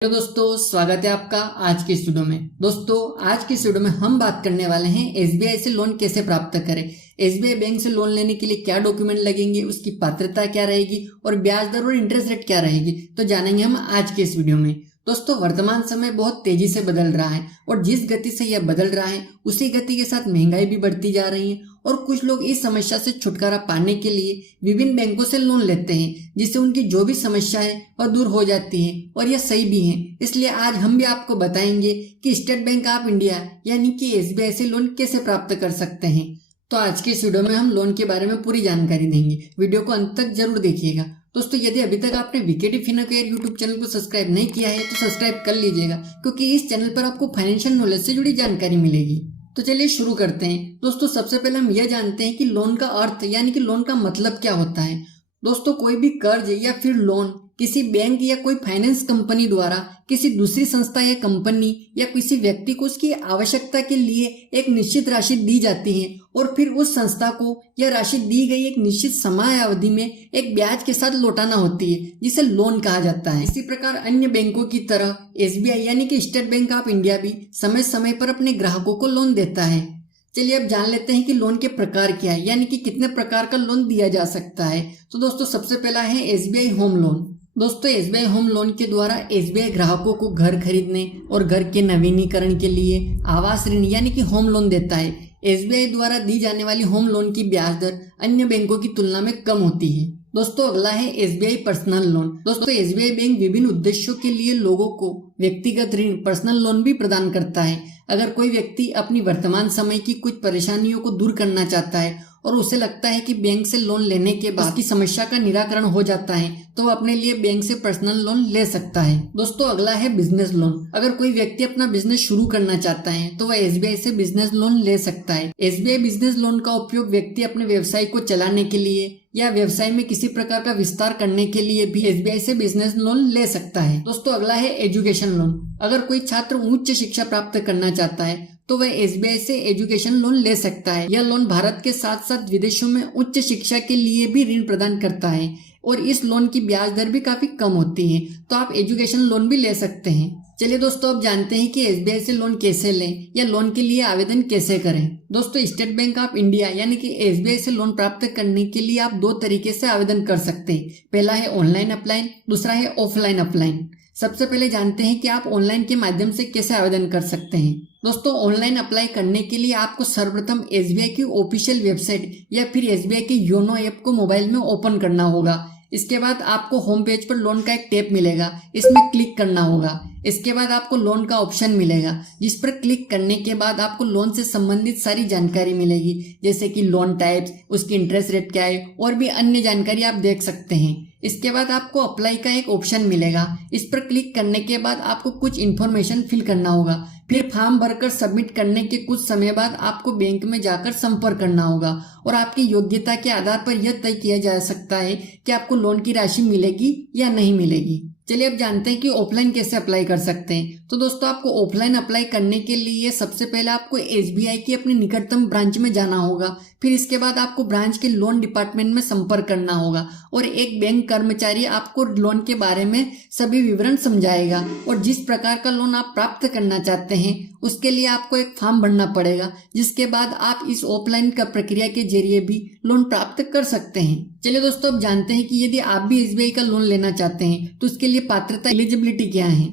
Hello दोस्तों, स्वागत है आपका आज की इस वीडियो में। दोस्तों, आज की इस वीडियो में हम बात करने वाले हैं एसबीआई से लोन कैसे प्राप्त करें। एसबीआई बैंक से लोन लेने के लिए क्या डॉक्यूमेंट लगेंगे, उसकी पात्रता क्या रहेगी और ब्याज दर और इंटरेस्ट रेट क्या रहेगी, तो जानेंगे हम आज के इस वीडियो में। दोस्तों, वर्तमान समय बहुत तेजी से बदल रहा है और जिस गति से यह बदल रहा है उसी गति के साथ महंगाई भी बढ़ती जा रही है और कुछ लोग इस समस्या से छुटकारा पाने के लिए विभिन्न बैंकों से लोन लेते हैं, जिससे उनकी जो भी समस्या है वह दूर हो जाती है और यह सही भी है। इसलिए आज हम भी आपको बताएंगे कि स्टेट बैंक ऑफ इंडिया यानी कि एसबीआई से लोन कैसे प्राप्त कर सकते हैं। तो आज के इस वीडियो में हम लोन के बारे में पूरी जानकारी देंगे। वीडियो को अंत तक जरूर देखिएगा। दोस्तों, यदि अभी तक आपने वीकेटी फिनो केयर यूट्यूब चैनल को सब्सक्राइब नहीं किया है तो सब्सक्राइब कर लीजिएगा, क्योंकि इस चैनल पर आपको फाइनेंशियल नॉलेज से जुड़ी जानकारी मिलेगी। तो चलिए शुरू करते हैं। दोस्तों, सबसे पहले हम यह जानते हैं कि लोन का अर्थ यानी कि लोन का मतलब क्या होता है। दोस्तों, कोई भी कर्ज या फिर लोन किसी बैंक या कोई फाइनेंस कंपनी द्वारा किसी दूसरी संस्था या कंपनी या किसी व्यक्ति को उसकी आवश्यकता के लिए एक निश्चित राशि दी जाती है और फिर उस संस्था को यह राशि दी गई एक निश्चित समय अवधि में एक ब्याज के साथ लौटाना होती है, जिसे लोन कहा जाता है। इसी प्रकार अन्य बैंकों की तरह एसबीआई यानी कि स्टेट बैंक ऑफ इंडिया भी समय समय पर अपने ग्राहकों को लोन देता है। चलिए अब जान लेते हैं कि लोन के प्रकार क्या है, यानी कि कितने प्रकार का लोन दिया जा सकता है। तो दोस्तों, सबसे पहला है एसबीआई होम लोन। दोस्तों, एसबीआई होम लोन के द्वारा एसबीआई ग्राहकों को घर खरीदने और घर के नवीनीकरण के लिए आवास ऋण यानी कि होम लोन देता है। एसबीआई द्वारा दी जाने वाली होम लोन की ब्याज दर अन्य बैंकों की तुलना में कम होती है। दोस्तों, अगला है एसबीआई पर्सनल लोन। दोस्तों, एसबीआई बैंक विभिन्न उद्देश्यों के लिए लोगों को व्यक्तिगत ऋण पर्सनल लोन भी प्रदान करता है। अगर कोई व्यक्ति अपनी वर्तमान समय की कुछ परेशानियों को दूर करना चाहता है और उसे लगता है कि बैंक से लोन लेने के बाद उसकी समस्या का निराकरण हो जाता है, तो वह अपने लिए बैंक से पर्सनल लोन ले सकता है। दोस्तों, अगला है बिजनेस लोन। अगर कोई व्यक्ति अपना बिजनेस शुरू करना चाहता है तो वह एसबीआई से बिजनेस लोन ले सकता है। एसबीआई बिजनेस लोन का उपयोग व्यक्ति अपने व्यवसाय को चलाने के लिए या व्यवसाय में किसी प्रकार का विस्तार करने के लिए भी एसबीआई से बिजनेस लोन ले सकता है। दोस्तों, अगला है एजुकेशन लोन। अगर कोई छात्र उच्च शिक्षा प्राप्त करना चाहता है तो वह एसबीआई से एजुकेशन लोन ले सकता है। यह लोन भारत के साथ साथ विदेशों में उच्च शिक्षा के लिए भी ऋण प्रदान करता है और इस लोन की ब्याज दर भी काफी कम होती है, तो आप एजुकेशन लोन भी ले सकते हैं। चलिए दोस्तों, अब जानते हैं कि एसबीआई से लोन कैसे लें या लोन के लिए आवेदन कैसे करें। दोस्तों, स्टेट बैंक ऑफ इंडिया यानी कि एसबीआई से लोन प्राप्त करने के लिए आप दो तरीके से आवेदन कर सकते हैं। पहला है ऑनलाइन अप्लाई, दूसरा है ऑफलाइन अप्लाई। सबसे पहले जानते हैं कि आप ऑनलाइन के माध्यम से कैसे आवेदन कर सकते हैं। दोस्तों, ऑनलाइन अप्लाई करने के लिए आपको सर्वप्रथम एसबीआई की ऑफिशियल वेबसाइट या फिर एसबीआई के योनो ऐप को मोबाइल में ओपन करना होगा। इसके बाद आपको होम पेज पर लोन का एक टैब मिलेगा, इसमें क्लिक करना होगा। इसके बाद आपको लोन का ऑप्शन मिलेगा, जिस पर क्लिक करने के बाद आपको लोन से संबंधित सारी जानकारी मिलेगी, जैसे कि लोन टाइप्स, उसकी इंटरेस्ट रेट क्या है और भी अन्य जानकारी आप देख सकते हैं। इसके बाद आपको अप्लाई का एक ऑप्शन मिलेगा। इस पर क्लिक करने के बाद आपको कुछ इन्फॉर्मेशन फिल करना होगा। फिर फॉर्म भरकर सबमिट करने के कुछ समय बाद आपको बैंक में जाकर संपर्क करना होगा और आपकी योग्यता के आधार पर यह तय किया जा सकता है कि आपको लोन की राशि मिलेगी या नहीं मिलेगी। चलिए अब जानते हैं कि ऑफलाइन कैसे अप्लाई कर सकते हैं। तो दोस्तों, आपको ऑफलाइन अप्लाई करने के लिए सबसे पहले आपको एसबीआई की अपनी निकटतम ब्रांच में जाना होगा। फिर इसके बाद आपको ब्रांच के लोन डिपार्टमेंट में संपर्क करना होगा और एक बैंक कर्मचारी आपको लोन के बारे में सभी विवरण समझाएगा और जिस प्रकार का लोन आप प्राप्त करना चाहते हैं उसके लिए आपको एक फॉर्म भरना पड़ेगा, जिसके बाद आप इस ऑफलाइन का प्रक्रिया के जरिए भी लोन प्राप्त कर सकते हैं। चलिए दोस्तों, अब जानते हैं कि यदि आप भी एसबीआई का लोन लेना चाहते हैं तो उसके लिए पात्रता एलिजिबिलिटी क्या है।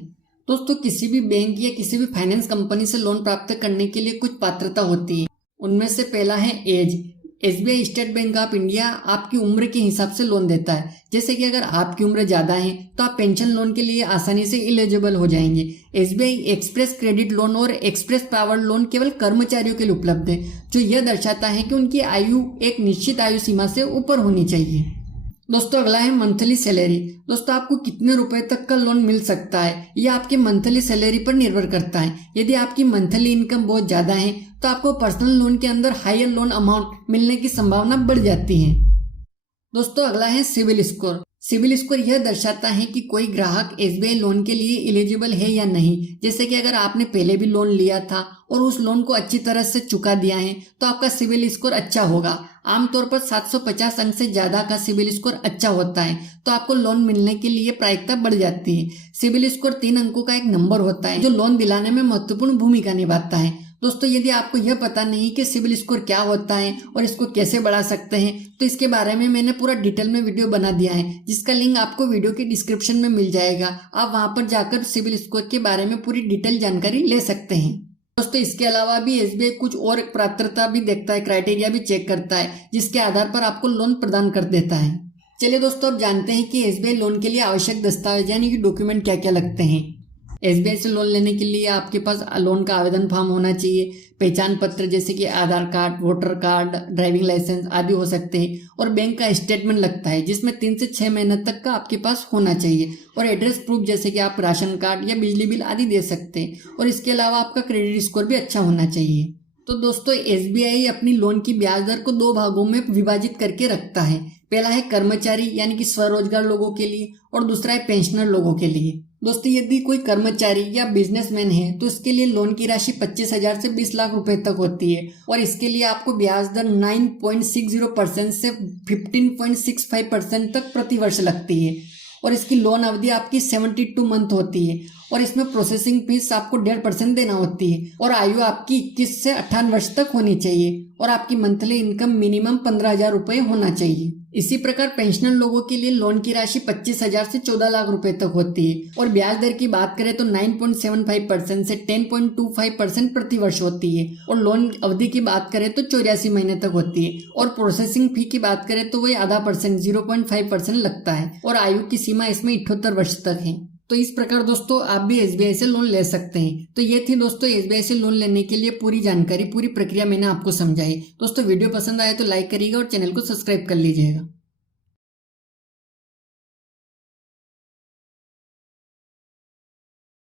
दोस्तों, किसी भी बैंक या किसी भी फाइनेंस कंपनी से लोन प्राप्त करने के लिए कुछ पात्रता होती है। उनमें से पहला है age. SBI State Bank of India आपकी उम्र के हिसाब से लोन देता है। जैसे कि अगर आपकी उम्र ज्यादा है तो आप पेंशन लोन के लिए आसानी से एलिजिबल हो जाएंगे। एसबीआई एक्सप्रेस क्रेडिट लोन और एक्सप्रेस पावर लोन केवल कर्मचारियों के लिए उपलब्ध है, जो यह दर्शाता है कि उनकी आयु एक निश्चित आयु सीमा से ऊपर होनी चाहिए। दोस्तों, अगला है मंथली सैलरी। दोस्तों, आपको कितने रुपए तक का लोन मिल सकता है यह आपके मंथली सैलरी पर निर्भर करता है। यदि आपकी मंथली इनकम बहुत ज्यादा है तो आपको पर्सनल लोन के अंदर हायर लोन अमाउंट मिलने की संभावना बढ़ जाती है। दोस्तों, अगला है सिविल स्कोर। सिविल स्कोर यह दर्शाता है कि कोई ग्राहक एसबीआई लोन के लिए एलिजिबल है या नहीं। जैसे कि अगर आपने पहले भी लोन लिया था और उस लोन को अच्छी तरह से चुका दिया है तो आपका सिविल स्कोर अच्छा होगा। आमतौर पर 750 अंक से ज्यादा का सिबिल स्कोर अच्छा होता है तो आपको लोन मिलने के लिए प्रायिकता बढ़ जाती है। सिबिल स्कोर 3 अंकों का एक नंबर होता है जो लोन दिलाने में महत्वपूर्ण भूमिका निभाता है। दोस्तों यदि आपको यह पता नहीं कि सिबिल स्कोर क्या होता है और इसको कैसे बढ़ा सकते हैं तो इसके बारे में मैंने पूरा डिटेल में वीडियो बना दिया है, जिसका लिंक आपको वीडियो के डिस्क्रिप्शन में मिल जाएगा। आप वहां पर जाकर सिबिल स्कोर के बारे में पूरी डिटेल जानकारी ले सकते हैं। दोस्तों इसके अलावा भी एसबीआई कुछ और पात्रता भी देखता है, क्राइटेरिया भी चेक करता है, जिसके आधार पर आपको लोन प्रदान कर देता है। चलिए दोस्तों अब जानते हैं कि एसबीआई लोन के लिए आवश्यक दस्तावेज यानी कि डॉक्यूमेंट क्या क्या लगते हैं। एसबीआई से लोन लेने के लिए आपके पास लोन का आवेदन फॉर्म होना चाहिए, पहचान पत्र जैसे कि Aadhaar card, voter card, driving licence आदि हो सकते हैं, और बैंक का स्टेटमेंट लगता है जिसमें 3 से 6 महीने तक का आपके पास होना चाहिए, और एड्रेस प्रूफ जैसे कि आप राशन कार्ड या बिजली बिल आदि दे सकते हैं, और इसके अलावा आपका क्रेडिट स्कोर भी अच्छा होना चाहिए। तो दोस्तों एसबीआई अपनी लोन की ब्याज दर को 2 भागों में विभाजित करके रखता है। पहला है कर्मचारी यानी कि स्वरोजगार लोगों के लिए, और दूसरा है पेंशनर लोगों के लिए। दोस्तों यदि कोई कर्मचारी या बिजनेसमैन है तो इसके लिए लोन की राशि 25,000 से 20 लाख रुपए तक होती है, और इसके लिए आपको ब्याज दर 9.60% से 15.65% तक प्रति वर्ष लगती है, और इसकी लोन अवधि आपकी 72 मंथ होती है, और इसमें प्रोसेसिंग फीस आपको 1.5% देना होती है, और आयु आपकी 21 से 58 वर्ष तक होनी चाहिए, और आपकी मंथली इनकम मिनिमम 15,000 रुपए होना चाहिए। इसी प्रकार पेंशनर लोगों के लिए लोन की राशि 25,000 से 14 लाख रुपए तक होती है, और ब्याज दर की बात करें तो 9.75% से 10.25% प्रति वर्ष होती है, और लोन अवधि की बात करें तो 84 महीने तक होती है, और प्रोसेसिंग फी की बात करें तो वही आधा % 0.5% लगता है, और आयु की सीमा इसमें 78 वर्ष तक है। तो इस प्रकार दोस्तों आप भी एसबीआई से लोन ले सकते हैं। तो ये थी दोस्तों एसबीआई से लोन लेने के लिए पूरी जानकारी, पूरी प्रक्रिया मैंने आपको समझाई। दोस्तों वीडियो पसंद आए तो लाइक करिएगा और चैनल को सब्सक्राइब कर लीजिएगा।